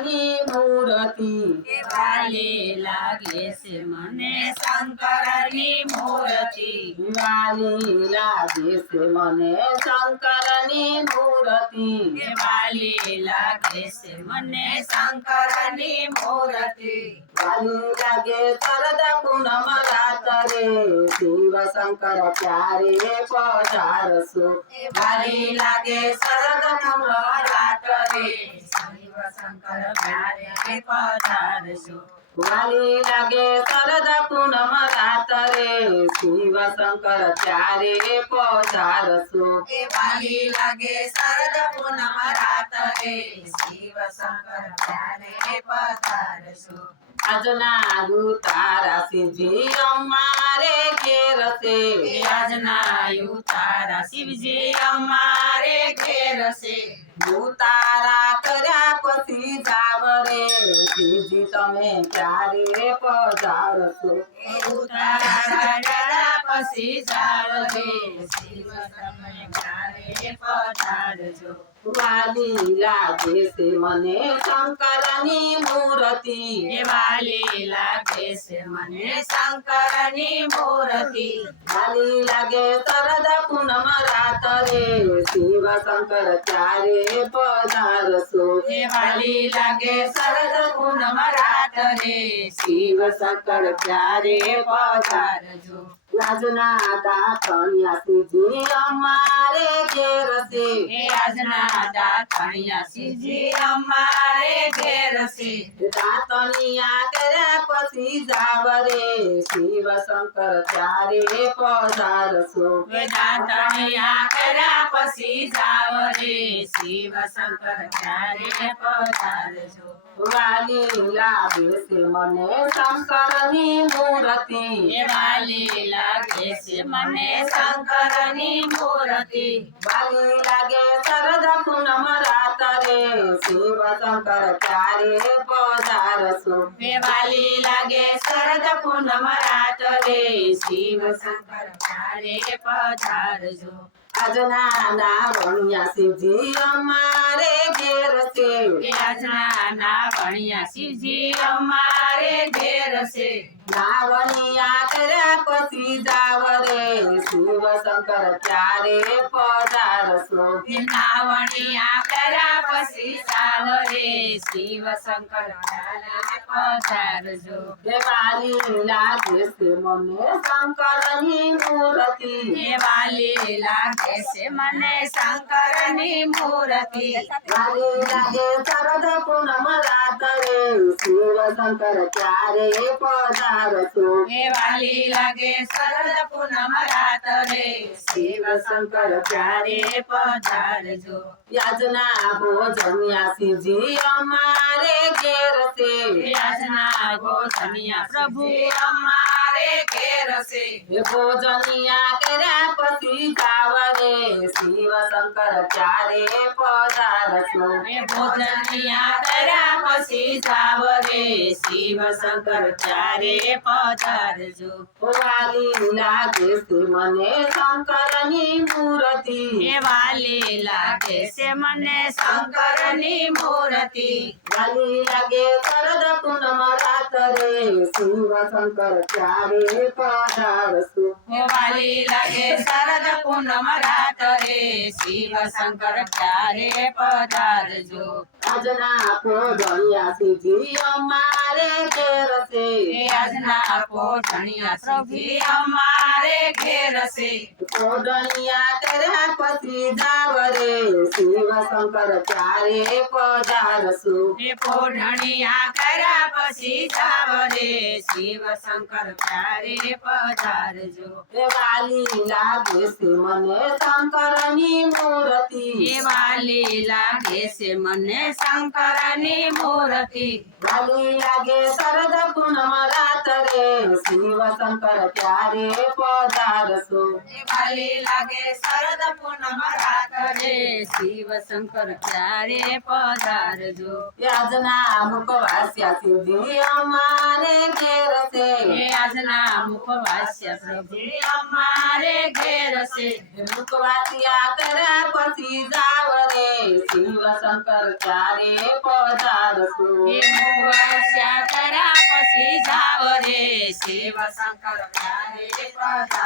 શંકરની મૂર્તિ વાલી લાગે છે મને શંકરની મૂર્તિ વાલી લાગે છે મને શંકરની મૂર્તિ વાલી લાગે છે મને શંકરની મૂર્તિ વાલી લાગે શરદ પૂનમ રાત્રે શિવ શંકર પ્યારે પધારશો વાલી લાગે શરદ પૂનમ રાત્રે શિવ શંકર પ્યારે પધારશો વાલી લાગે શરદ પૂનમ રાત્રે શિવ શંકર પ્યારે પધારશો વાલી લાગે શરદ પૂનમ રાત્રે શિવ શંકર પ્યારે પધારશો આજના તારા શિવજી અમારે ઘેર છે આજના તારા શિવજી અમારે ઘેર છે ઉતારા કર્યા પછી જાવ રે શિવજી તમે ક્યારે પધારશો ઉતારા પછી જાવ રે શિવ તમે ક્યારે પધારજો વાલી લાગે છે મને શંકરની મૂર્તિ વાલી લાગે છે મને શંકરની મૂર્તિ વાલી લાગે શરદ પૂનમ રાત્રે શિવ શંકર ત્યારે પધારશો વાલી લાગે શરદ પૂનમ રાત્રે શિવ શંકર ત્યારે પધારજો આજના દાતણિયા શિવજી અમારે ઘેર છે આજના દાતણિયા શિવજી અમારે ઘેર છે દાતણિયા કર્યા પછી જાવ રે શિવ શંકર ત્યારે પધારશો દાતણિયા કર્યા પછી જાવ રે શિવ શંકર ત્યારે પધારજો વાલી લાગે છે મને શંકરની મૂર્તિ વાલી લાગે છે મને શંકરની મૂર્તિ વાલી લાગે શરદ પૂનમ રાત્રે શિવ શંકર ત્યારે પધારશો વાલી લાગે શરદ પૂનમ રાત્રે શિવ શંકર ત્યારે પધારજો આજના નાવણિયા શિવજી અમારે ઘેર છે આજના ભણિયા શિવજી અમારે ઘેર છે નાવણિયા કર્યા પછી જાવ રે શિવ શંકર ત્યારે પધારશો નાવણિયા કર્યા પછી જાવ રે શિવ શંકર ત્યારે પધારજો વાલી લાગે છે મને શંકરની મૂર્તિ વાલી લાગે છે મને શંકરની મૂર્તિ વાલી લાગે શરદ પૂનમ રાત્રે શિવ શંકર ત્યારે પધારશો વાલી લાગે શરદ પૂનમ રાત્રે શિવ શંકર ત્યારે પધારજો યાજના ભોજન્યા શિવજી અમારે ઘેર છે આજના ભોજનિયા પ્રભુ અમારે ઘેર છે ભોજનિયા કર્યા પછી જાવ રે શિવ શંકર ત્યારે પધારશો ભોજનિયા કર્યા પછી જાવ રે શિવ શંકર ત્યારે પધારજો વાલી લાગે છે મને શંકરની મૂર્તિ વાલી લાગે છે મને શંકરની મૂર્તિ વાલી લાગે શરદ પૂનમ રાત્રે શિવ શંકર ત્યારે પધારશો વાલી લાગે શરદ પૂનમ રાત્રે શિવ શંકર ત્યારે પધારજો આજના ભોજનિયા શિવજી અમારે ઘેર છે આજના ભોજનિયા શિવજી અમારે ઘેર છે ભોજનિયા કર્યા પછી જાવ રે શિવ શંકર ત્યારે પધારશો ભોજનિયા કર્યા પછી જાવ રે શિવ શંકર ત્યારે પધારજો વાલી લાગે છે મને શંકરની મૂર્તિ વાલી લાગે છે મને શંકરની મૂર્તિ વાલી લાગે શરદ પૂનમ રાત્રે શિવ શંકર ત્યારે પધારશો વાલી લાગે શરદ પૂનમ રાત્રે શિવ શંકર ત્યારે પધારજો યાજના મુખવાસ્યા શિવજી અમારે ઘેર છે આજના મુખવાસ્ય પ્રભુ અમારે ઘેર છે મુખવાસ્યા કર્યા પછી જાવ રે શિવ શંકર ત્યારે પધારશો પધારશું એ મુખવાસ્યા કર્યા પછી જાવ રે શિવ શંકર ક્યારે પધારશે